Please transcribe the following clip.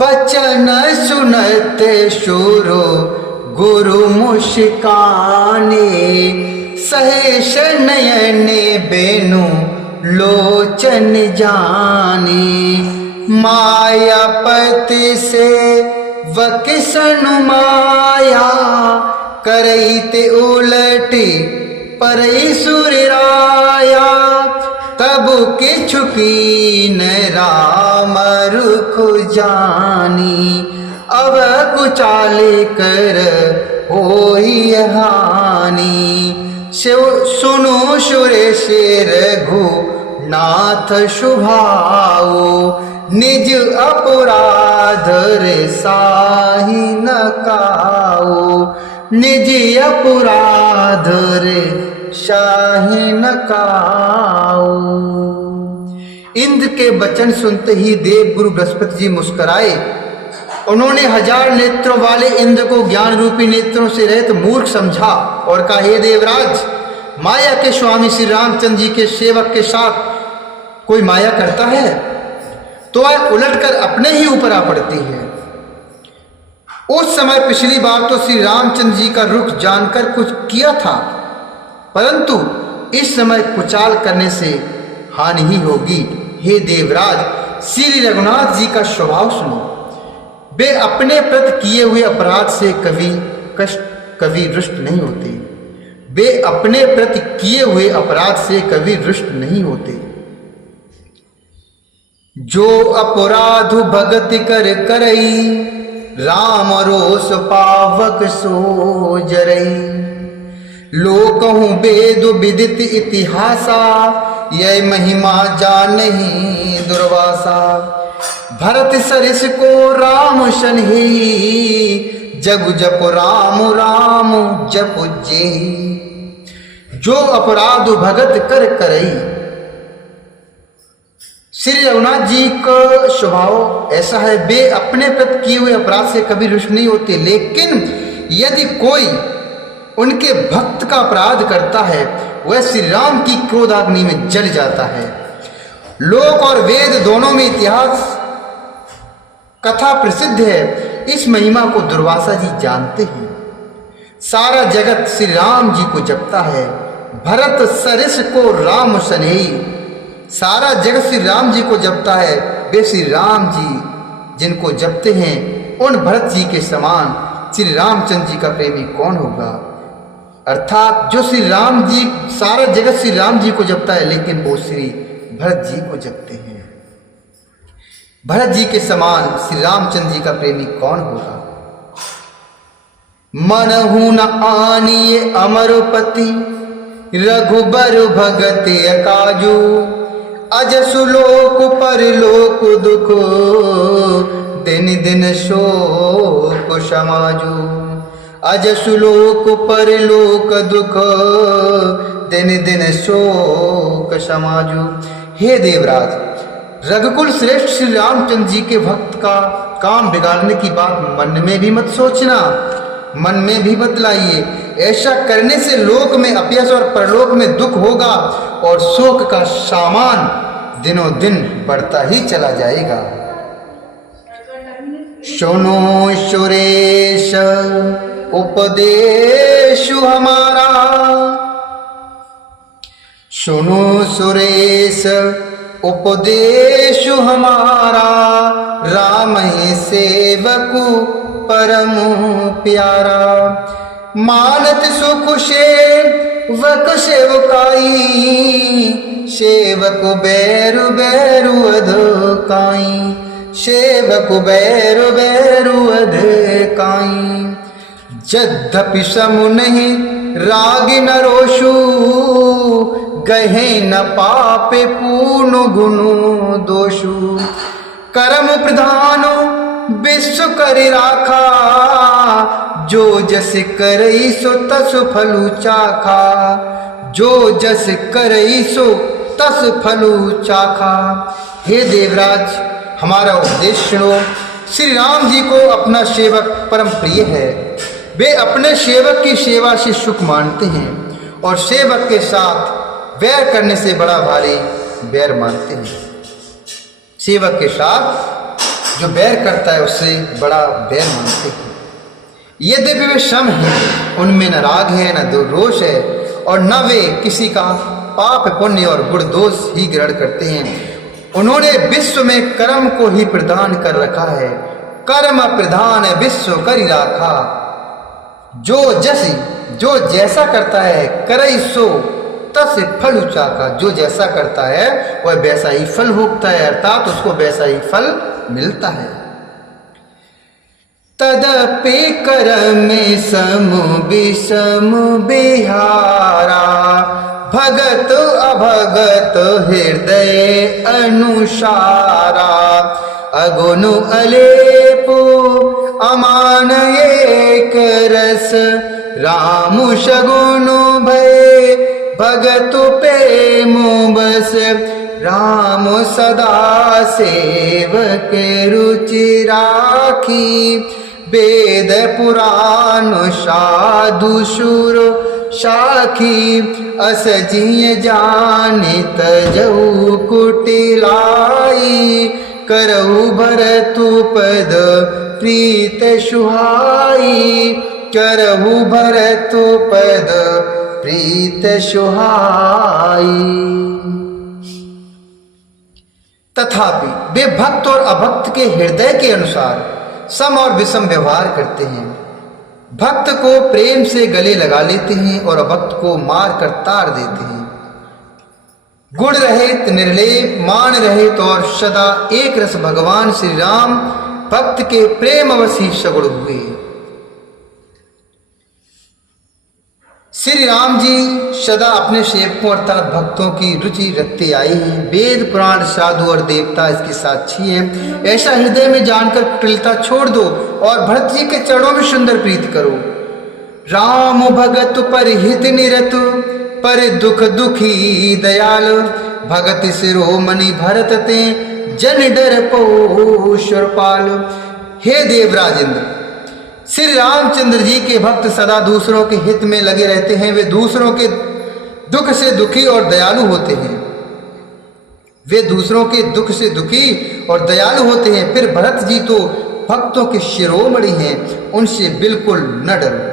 बचन सुनते शुरु गुरु मुस्काने, सहेश नयने बेनु लोचन जाने। मायापति से वकिसन माया, करैते उलटी परई सुराया। तब किछु कीन राम रुख जानी, अब कुचाले कर होई हानि। सुनो सुरेश रघु नाथ शुभाओ, निज अपराध रे साहि न काओ। निज अपराध रे शाही न काओ। इंद्र के वचन सुनते ही देव गुरु बृहस्पति जी मुस्कुराए। उन्होंने 1000 नेत्रों वाले इंद्र को ज्ञान रूपी नेत्रों से रहित मूर्ख समझा और कहा, हे देवराज, माया के स्वामी श्री रामचंद्र जी के सेवक के साथ कोई माया करता है तो वह उलटकर अपने ही ऊपर आ पड़ती है। उस समय पिछली बार तो श्री रामचंद्र जी का रुख जानकर कुछ किया था, परंतु इस समय कुचाल करने से हानि ही होगी। हे देवराज, श्री रघुनाथ जी का स्वभाव सुनो। वे अपने प्रति किए हुए अपराध से कभी रुष्ट नहीं होते। वे अपने प्रति किए हुए अपराध से कभी रुष्ट नहीं होते। जो अपराध भगति कर करई, राम रोष पावक सो जरई। लोकहु वेद विदित इतिहासा, यह महिमा जानहि दुर्वासा। भरत सरिस को राम शनहि, जग जप राम राम जप जेहि। जो अपराध भगत कर करई। श्री रघुनाथ जी का स्वभाव ऐसा है, वे अपने प्रति किए हुए अपराध से कभी रुष्ट नहीं होते, लेकिन यदि कोई उनके भक्त का अपराध करता है वह श्री राम की क्रोधाग्नि में जल जाता है। लोक और वेद दोनों में इतिहास कथा प्रसिद्ध है। इस महिमा को दुर्वासा जी जानते हैं। सारा जगत श्री राम जी को जपता है। भरत सरिस को राम सनेही। सारा जगत श्री राम जी को जपता है। वे श्री राम जी जिनको जपते हैं, उन भरत जी के समान श्री रामचंद्र जी का प्रेमी कौन होगा। अर्थात जो श्री राम जी, सारा जगत श्री राम जी को जपता है, लेकिन वो श्री भरत जी को जपते हैं। भरत जी के समान श्री रामचंद्र जी का प्रेमी कौन होगा। मनहु न आनिए अमरपति, रघुबर भगत अकाजू। अजसु लोक परलोक दुख, दिन दिन शोक समाजू। अजसु लोक परलोक दुख, दिन दिन शोक समाजू। हे देवराज, रघुकुल श्रेष्ठ श्री रामचंद्र जी के भक्त का काम बिगाड़ने की बात मन में भी मत सोचना, मन में भी मत लाइए। ऐसा करने से लोक में अपयश और परलोक में दुख होगा और शोक का सामान दिनों दिन बढ़ता ही चला जाएगा। सुनो सुरेश उपदेश हमारा, सुनो सुरेश उपदेश हमारा। राम ही सेवकु परम प्यारा। मानत सुख सेवक सेवकाई, सेवक बैरु बैरु अधकाई। सेवक बैरु बैरु अधकाई। यद्यपि समु नहीं राग न रोषु, गहे न पापे पूर्ण गुणु दोषु। कर्म प्रधानो विश्व करि राखा, जो जस करई सो तस फलु चाखा। जो जस करई सो तस फलु चाखा। हे देवराज, हमारा उपदेश सुनो। श्री राम जी को अपना सेवक परम प्रिय है। वे अपने सेवक की सेवा से सुख मानते हैं और सेवक के साथ वैर करने से बड़ा भारी वैर मानते हैं। सेवक के साथ जो बैर करता है उससे बड़ा बैर मानते हैं। यद्यपि वे सम हैं, उनमें न राग है न रोष है, और न वे किसी का पाप पुण्य और गुण दोष ही ग्रहण करते हैं। उन्होंने विश्व में कर्म को ही प्रदान कर रखा है, कर्म प्रधान विश्व करी राखा। जो जैसा करता है करई सो तस फल उचाका। जो जैसा करता है वह वैसा ही फल भोगता है, अर्थात उसको वैसा ही फल मिलता है। तदपि कर्म सम विषम बिहारा, भगत अभगत हृदय अनुसारा। अगुनु अलेपु अमान एक रस, राम सगुनु भय भगत प्रेम बस। राम सदा सेवक रुचि राखी, वेद पुराण साधु सुर साखी। अस जिय जानित जऊ कुटिलाई, करऊ भरतु पद प्रीत सुहाई। करहु भरतु पद प्रीत सुहाई। तथापि वे भक्त और अभक्त के हृदय के अनुसार सम और विषम व्यवहार करते हैं। भक्त को प्रेम से गले लगा लेते हैं और अभक्त को मार कर तार देते हैं। गुण रहित, निर्लेप, मान रहित और सदा एक रस भगवान श्री राम भक्त के प्रेम अवशी सगुण हुए। श्री राम जी सदा अपने सेवकों अर्थात भक्तों की रुचि रखते आए हैं। वेद पुराण साधु और देवता इसकी साक्षी हैं। ऐसा हृदय में जानकर कुटिलता छोड़ दो और भरत जी के चरणों में सुंदर प्रीत करो। राम भगत पर हित निरत, पर दुख दुखी दयाल। भगत शिरोमणि भरत ते, जन डर पौषपाल। हे देवराजेंद्र, श्री रामचंद्र जी के भक्त सदा दूसरों के हित में लगे रहते हैं। वे दूसरों के दुख से दुखी और दयालु होते हैं। वे दूसरों के दुख से दुखी और दयालु होते हैं। फिर भरत जी तो भक्तों के शिरोमणि हैं, उनसे बिल्कुल न डरो।